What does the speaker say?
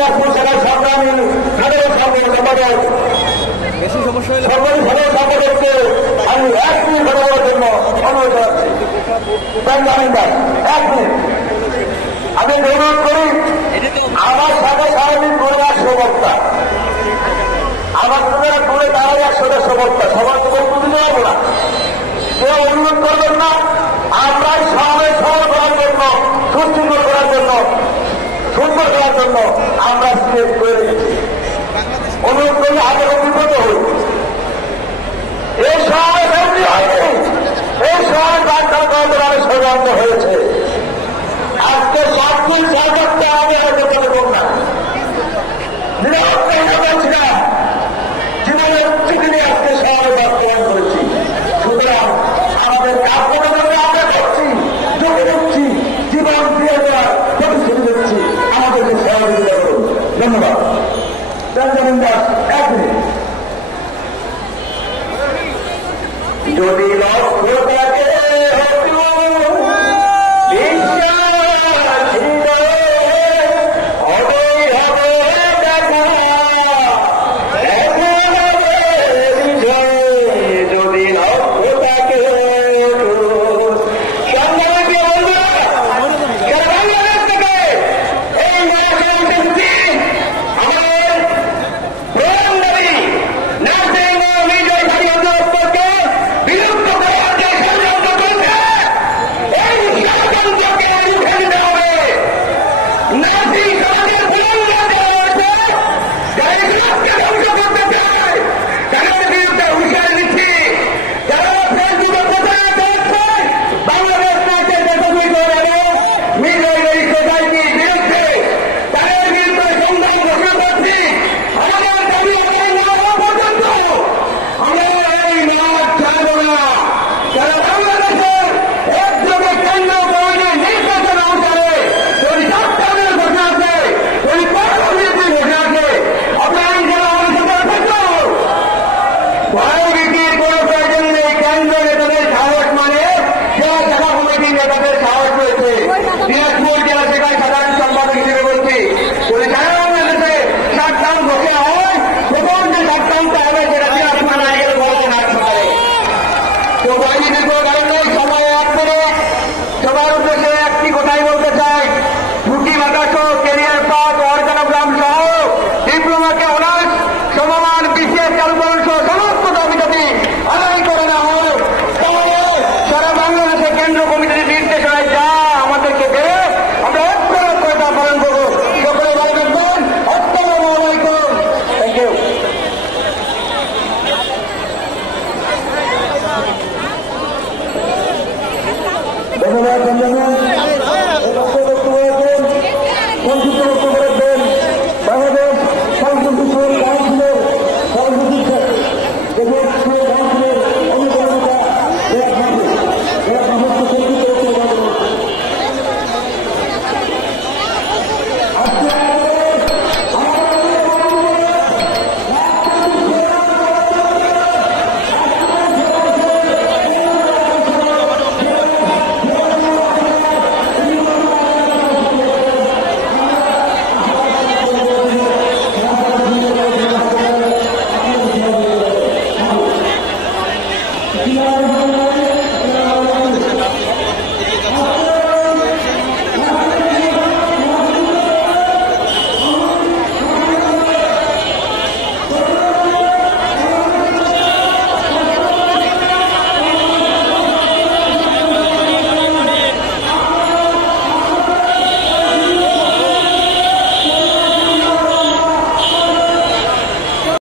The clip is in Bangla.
দিনাজপুর জেলার সংগ্রামী সাধারণ সম্পাদক সরকারি সাধারণ সম্পাদককে আমি 1 মিনিট কথা বলার জন্য অনুরোধ করছি। Benjamin Das 1 minute. আমি অনুরোধ করি আমার সাথে সারাদিন পরিবার সবর্তা আমার করে দাঁড়ায় 1 সদস্য বক্তা সবার তো বক্তব্য দিতে পারবো না। কেউ অনুরোধ করবেন না। আমরা সমাবেশ সফল করার জন্য সুশৃঙ্খল করার জন্য সুন্দর করার জন্য আমরা স্টেজ করে রেখেছি। অনুরোধ করলে হাতে বিপদ হই। এই সমাবেশ এমনি হয়নি। এই সমাবেশ বাঞ্ছাল করার জন্য আমি ষড়যন্ত্র হয়েছে। আজকে সবদিন সরকারটা আগে হয়তো বলব না নিরাপত্তা বলছিলাম জীবনের ঝুঁকি আজকে সমাবেশ বাস্তবায়ন করেছি। সুতরাং আমাদের কাজ করতে আমরা করছি, ঝুঁকি দিচ্ছি, জীবন দিয়ে দেওয়ার প্রতিশ্রুতি দিচ্ছি। আমাদেরকে সহযোগিতা করুন। ধন্যবাদ। Benjamin Das 1 minute. যদি